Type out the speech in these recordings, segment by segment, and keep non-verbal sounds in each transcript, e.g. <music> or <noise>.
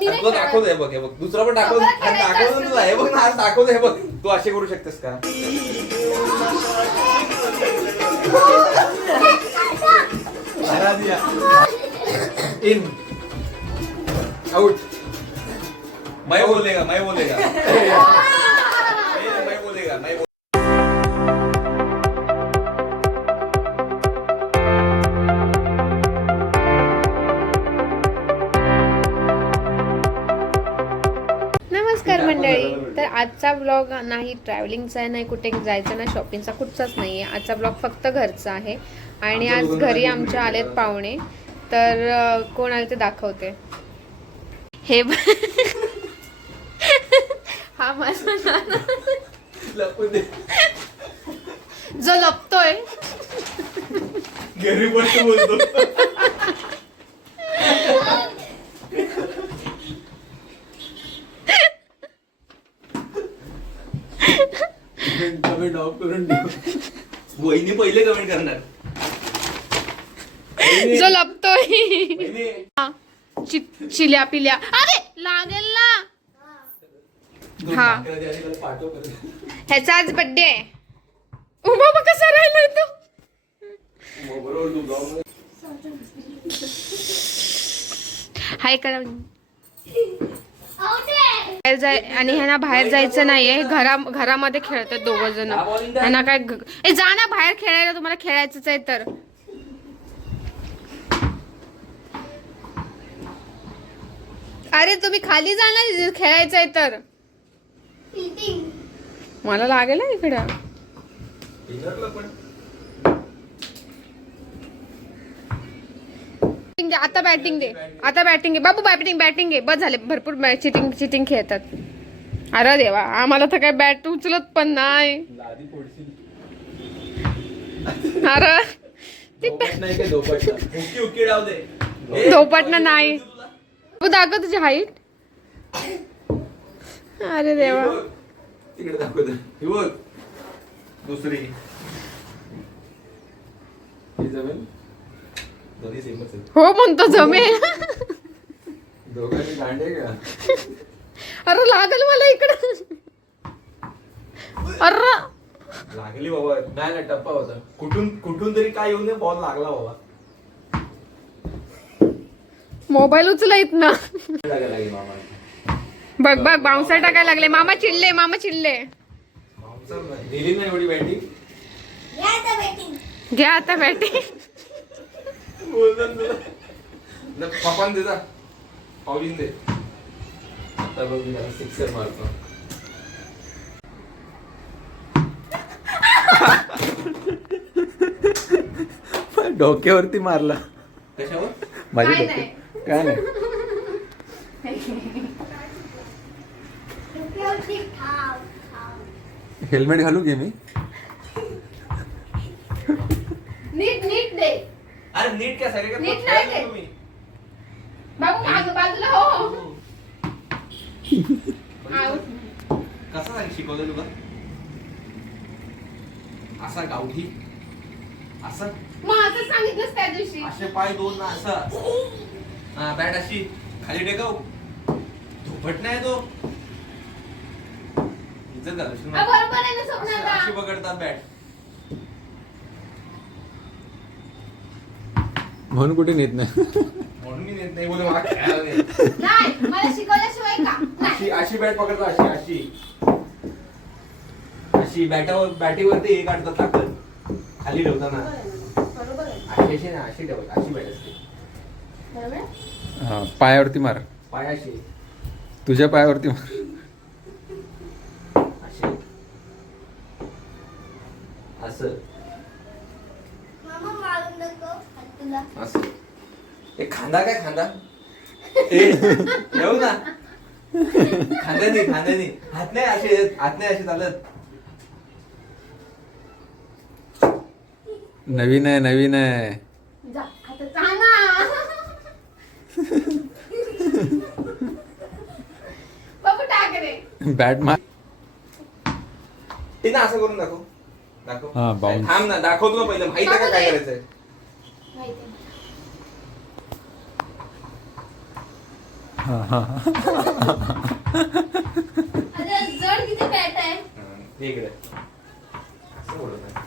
तुला खेळत. दाखवतोय बघ हे बघ. दुसरा पण दाखवतो असतं. तुला हे बघ ना आज दाखवतो हे बघ. तू असे करू शकतेस का? इन. आउट. मैं बोलेगा मैं बोलेगा <laughs> नमस्कार मंडळी. तर आजचा ब्लॉग नाही ट्रॅव्हलिंगचा आहे नाही कुठे जायचं नाही शॉपिंगचा कुठचाच नाही आहे आजचा ब्लॉग फक्त घरचा आहे. आणि आज घरी आमच्या आलेत पाहुणे. तर कोण आले ते दाखवते. हे <laughs> हा माझा. जो लपतोय घरी पण बोलतो कमेंट ऑफ करून वहिनी पहिले कमेंट करणार. जो लपतोय. हा. चि- चिल्या पिल्या. अरे लागेल ना. हा. पाठव. ह्याचा आज बर्थडे आहे. ओ बाबा कसा राहिलाय तो. बरोबर तू मध्ये- हाय करा बाहेर जाय आणि ह्यांना बाहेर जायचं नाहीये. घरा घरामध्ये खेळतात दोघ जण. ह्यांना काय ए जा ना बाहेर खेळायला तुम्हाला खेळायचंच आहे तर. अरे तुम्ही खाली जा ना खेळायचं आहे तर. मला लागेल ना इकडं. दे, आता बॅटिंग दे. आता बॅटिंग घे बाबू बॅटिंग बॅटिंग घे बस झाले. भरपूर चिटिंग चिटिंग खेळतात. अरे देवा आम्हाला तर काय बॅट उचलत पण नाही. अरे ती नाही धोपटनं. बाबू दाखव तुझी हाईट अरे देवा. तिकडे दाखवतो दुसरी. दोन्ही सेमच आहेत. हो म्हणतो जमेल. दोघांनी गांडे का? अरे लागल मला इकडं. अरे. लागली बाबा. नाही ना टप्पा होता. कुठून कुठून तरी काय येऊन बॉल लागला बाबा. मोबाईल उचला इथनं टाकायला लागली मामा. बघ बघ बाउन्सर टाकायला लागले. मामा चिडले मामा चिडले. दिली नाही एवढी बॅटिंग घ्या आता बॅटिंग पप्पान दे जा. पावलीन दे. आता बघ मी त्याला सिक्सर मारतो. डोक्यावरती मारला. कशावर? माझ्या डोक्यात काय नाही. हेल्मेट घालू घे मी? नीट नीट दे. अरे नीट काय सगळे नीट नाही ते. तुम्ही बाबू मागं बाजूला हो. आऊट. कसा सांग शिकवलं तुला असा गावठी असा? मग असं सांगितलंस त्या दिवशी. असे पाय दोन ना असं. हा बॅट अशी खाली टेकव. धोपट नाही तो. इज्जत घालशील. बरोबर आहे ना अशी स्वप्नाला. पकडतात बॅट. म्हणून कुठे नेत नाही. म्हणून मी नेत नाही बोले मला खेळायला दे. नाही मला शिकवल्याशिवाय का? नाही. अशी अशी बॅट पकडतो अशी अशी. अशी बॅटावर बॅटीवरती हे काढतात ताकद. खाली ठेवताना. बरोबर आहे अशी अशी ना अशी ठेव अशी बॅट असते. बरोबर? आहे? हा, पायावरती मार. पायाशी. तुझ्या पायावरती मार. अशी. असं. असं. ए खांदा काय खांदा? <laughs> ए येऊ ना. खांद्यानी खांद्यानी. हात नाही असे हात नाही असे चालत. नवीन आहे नवीन आहे. जा आता जा ना बाबू टाक रे. बॅट मार. ते ना असं करून दाखव. दाखव. हा, bounce. थांब ना दाखव तुला पहिलं. माहिती आहे का काय करायचंय माहिती आहे. हा, हा, हा. अरे जड किती आहे? हं, इकडे. असं आहे.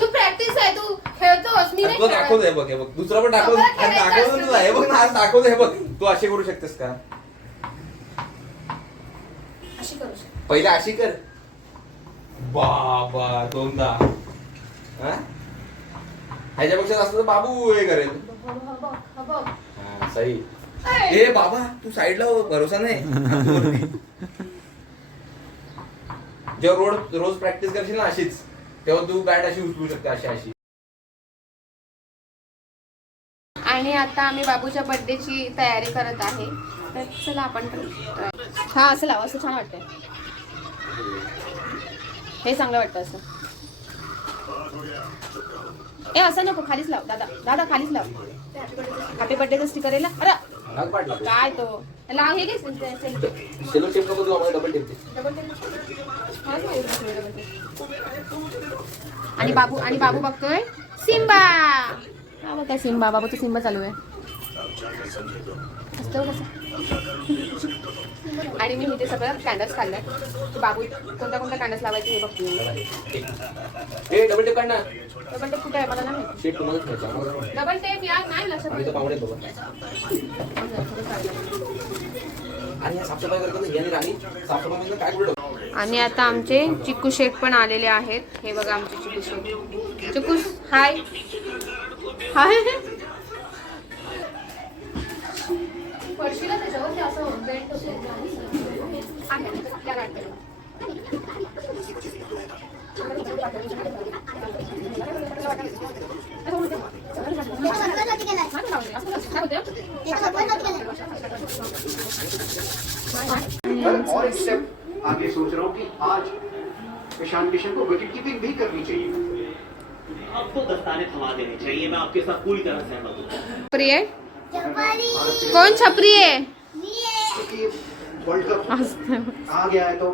तू प्रॅक्टिस आहे तू खेळतोस मी नाही. दाखवत आहे बघ हे बघ. दुसरा पण दाखव आम्हाला आणि खेळायचं दाखवतो असतं तुला. हे बघ ना दाखवतो हे बघ. तू अशी करू शकतेस का? अशी करू शकते. पहिले अशी कर. बाबा दोनदा. हा? ह्याच्यापेक्षा जास्त तर बाबू हे करेल. बघ, बघ. हा, सही. ए, बाबा तू साईडला हो, भरोसा नाही. जेव्हा रोड रोज प्रॅक्टिस करशील ना अशीच तेव्हा तू बॅट अशी उचलू शकते अशी अशी. आणि आता आम्ही बाबूच्या बर्थडेची तयारी करत आहे. तर चला आपण पण try. हा असं लावा असं छान वाटतंय. हे चांगलं वाटतं असं. ए असं नको खालीच लाव. दादा दादा खालीच लाव. हॅपी बर्थडेचं स्टिकर ना अरे. काय तो? लाव हे घे सेलो टेप नको डबल टेप. आणि बाबू आणि बाबू बघतोय? सिम्बा! काय सिम्बा बाबू तो सिम्बा चालू आहे. आणि मी इथे सगळं कॅन्डल्स काढलंय. की बाबू कोणत्या कोणत्या कॅन्डल्स लावायचे हे बघते. ए डबल टेप काढ ना. डबल टेप कुठे आहे? मला नाही तुम्हालाच घ्यायचा डबल टेप यार नाही लक्षात आम्ही तर येत. पाहुणे आहेत बाबा आणि या साफसफाई करताना याने राणी. साफसफाई काय बोलतो आणि आता आमचे चिकू शेट पण आलेले आहेत. हे बघा आमचे चिकू शेट चिकू हाय हाय और एक स्टेप आगे सोच रहा हूँ? कि आज ईशान किशन को विकेट कीपिंग भी करनी चाहिए आपको दस्ताने थमा देने चाहिए मैं आपके साथ पूरी तरह सहमत हूँ छपरी आहे कोण छपरी क्योंकि वर्ल्ड कप आ गया है तो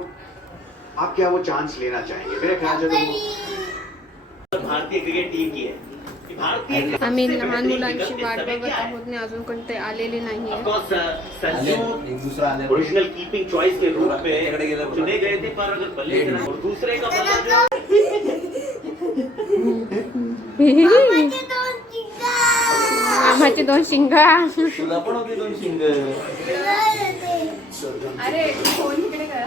आप क्या वो चांस लेना चाहेंगे? मेरे ख्याल से तो वो भारतीय क्रिकेट टीम की है। आम्ही लहान मुलांची वाट बघत आहोत आणि अजून कोण ते आलेले आले ओरिजिनल कीपिंग चॉइस के रूप इकडे गेला में. चुने गए थे पर अगर बल्ले और दूसरे का बल्ला जो मामाचे दोन शिंगा तुला पण होती दोन शिंग अरे फोन इकडे करा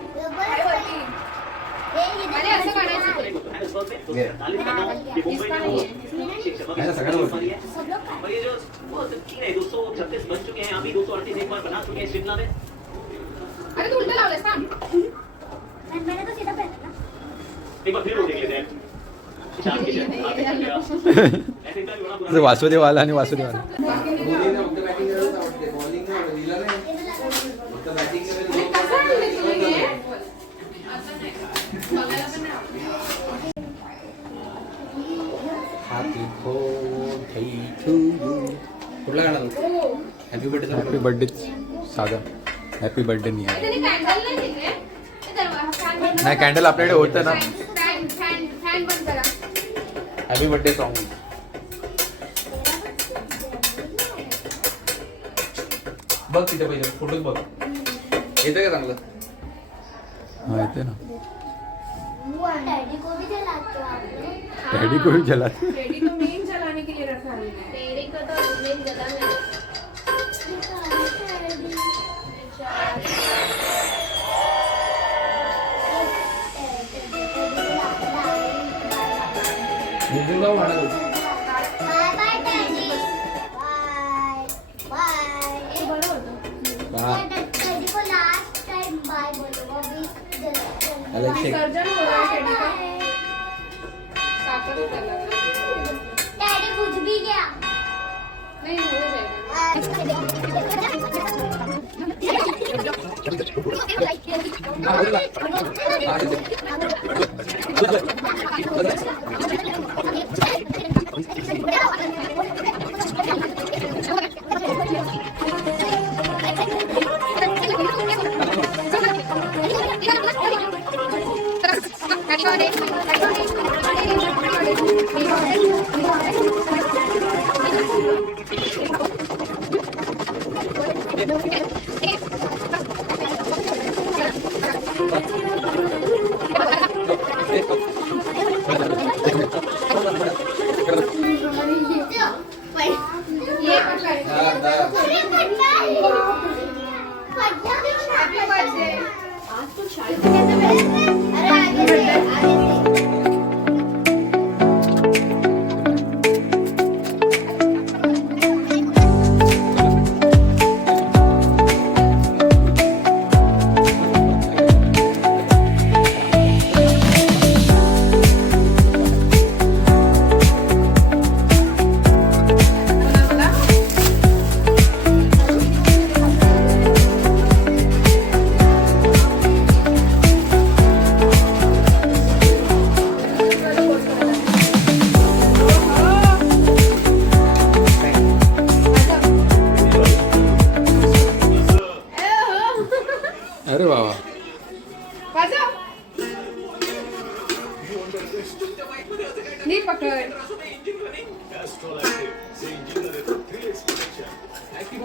अरे असं काढायचं तुला. जोहान्सबर्ग में ये. 47 का नाम ये मुंबई इसका में नहीं वो है शिक्षक है ना, सगळं होतं. और ये जो वो तीन है 236 बन चुके हैं अभी 238 एक बार बना चुके हैं शिमला में अरे तू उलट लावलंस ना एक बार फिर वो देख लेते हैं ईशान किशन आगे चल गया ऐसे इतना भी बड़ा बुरा असं वासुदेव आला आणि वासुदेव आला <laughs> <laughs> दोन्हीने फक्त बॅटिंग करायलाच आवडते बॉलिंग नाही आवडत हिला नाही फक्त बॅटिंग हे कसं आणलं तुम्ही हे? हॅपी बर्थडे टू यू कुठला गाणं हो. हॅपी बर्थडे हॅपी बर्थडे साधा हॅपी बर्थडे नाही नाही. कॅन्डल आपल्याकडे होतं ना. फॅन फॅन फॅन बंद करा. हॅपी बर्थडे सॉन्ग बघ तिथे पहिले फोटोज बघ. येतं का चांगलं? हा येते ना. डैडी को भी जलाते हो आप लोग. डॅडी तो मेन जलाने के लिए रखा है. डैडी को तो मेन जलाना है निघून 对对对对对。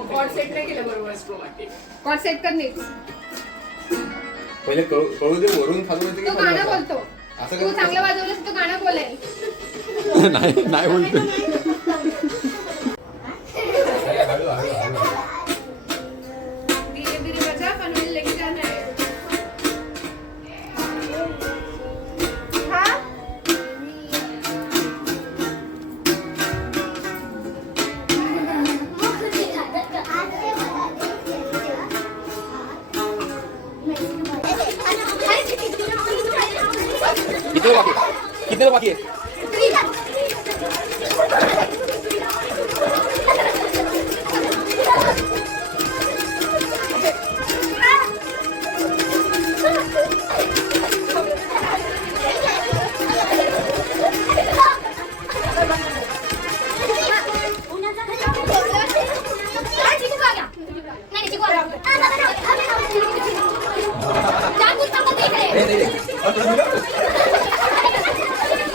कॉर्ड सेट नाही केलं बरोबर. कॉर्ड सेट कर नीट पहिले कळू कळू दे वरून खालून येते की तो खालून गाणं येतं? बोलतो. असं तू कसं- चांगलं वाजवलंस तो गाणं बोलेल <laughs> नाही नाही बोलतो <laughs> किती वेळ बाकी आहे? किती वेळ बाकी आहे ए, नाही, नाही.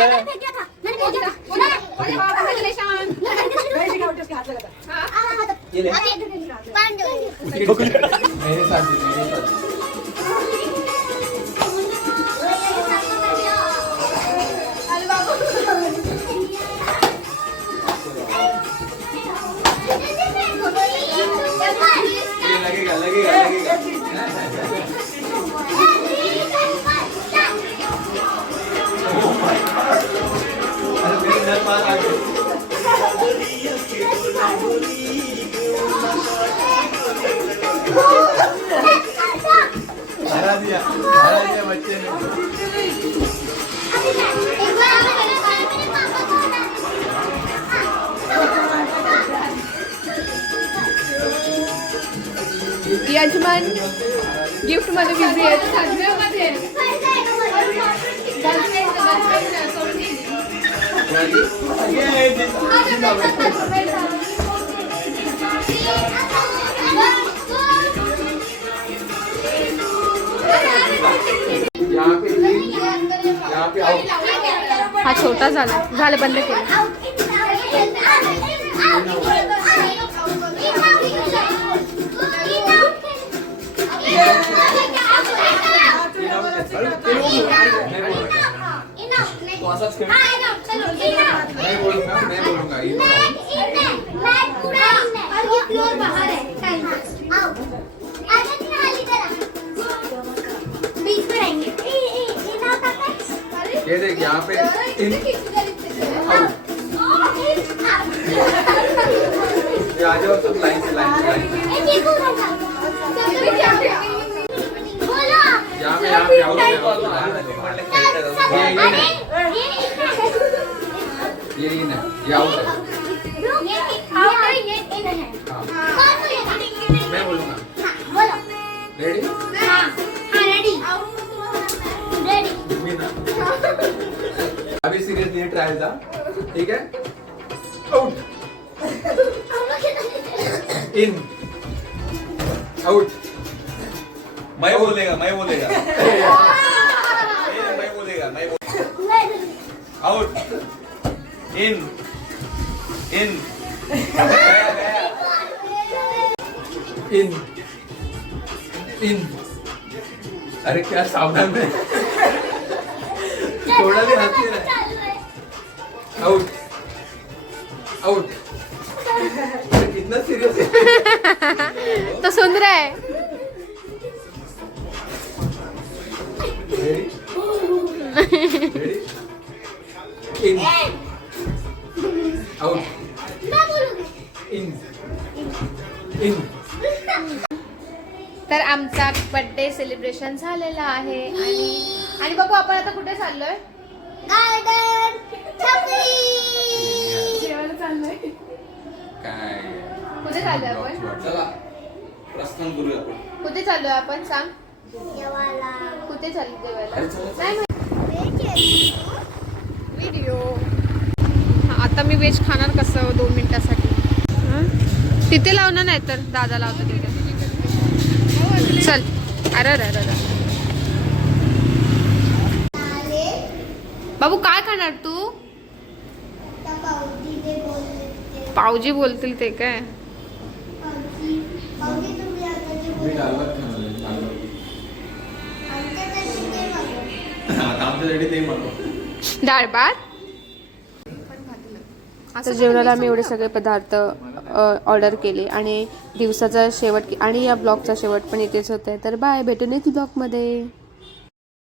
कोण निघलं ये ले. मेरे साथ मेरे साथ लगेगा लगेगा लगेगा. दिया हरा दिया बच्चे ने यजमान गिफ्टमध्ये बिझी आहेत. सगळ्यामध्ये हा छोटा झाला झालं बंद केलं ये देख यहाँ पे इन ये आ जाओ सब लाइन से लाइन से लाइन यहाँ पे यहाँ पे आओ ये ये है ये आउट है सीरियसली ठीक है? आउट इन आउट मैं <laughs> बोलेगा मैं बोलेगा। मैं बोलेगा मैं out in in in in अरे क्या सावधान में <laughs> थोड़ा भी हँसी रहा आउट कितना सीरियस है. तो सुन रहा है. इन आउट इन तर आमचा बर्थडे सेलिब्रेशन झालेला आहे. आणि आणि बघू आपण आता कुठे चाललोय! जेवायला चाललोय काय? कुठे चाललोय आपण? चला प्रस्थान करूया आपण. कुठे चाललोय आपण? सांग. कुठे चाललो अरे चला, चला. नाही व्हिडिओ. आता मी वेज खाणार कसं दोन मिनिटासाठी? हं? तिथे लावणार नाही तर दादा लावतो तिथे चल. अरे अरे अरे बाबू काय खाणार तू त्या पावजीने बोलले पावजी बोलतील ते काय? पावजी पावजी तुम्ही आता जे मी बोलले डाळ भात? ते ते तर जेवणाला आम्ही एवढे सगळे पदार्थ ऑर्डर केले आणि दिवसाचा शेवट आणि या ब्लॉगचा शेवट पण इथेच होत आहे तर बाय भेटून ब्लॉगमध्ये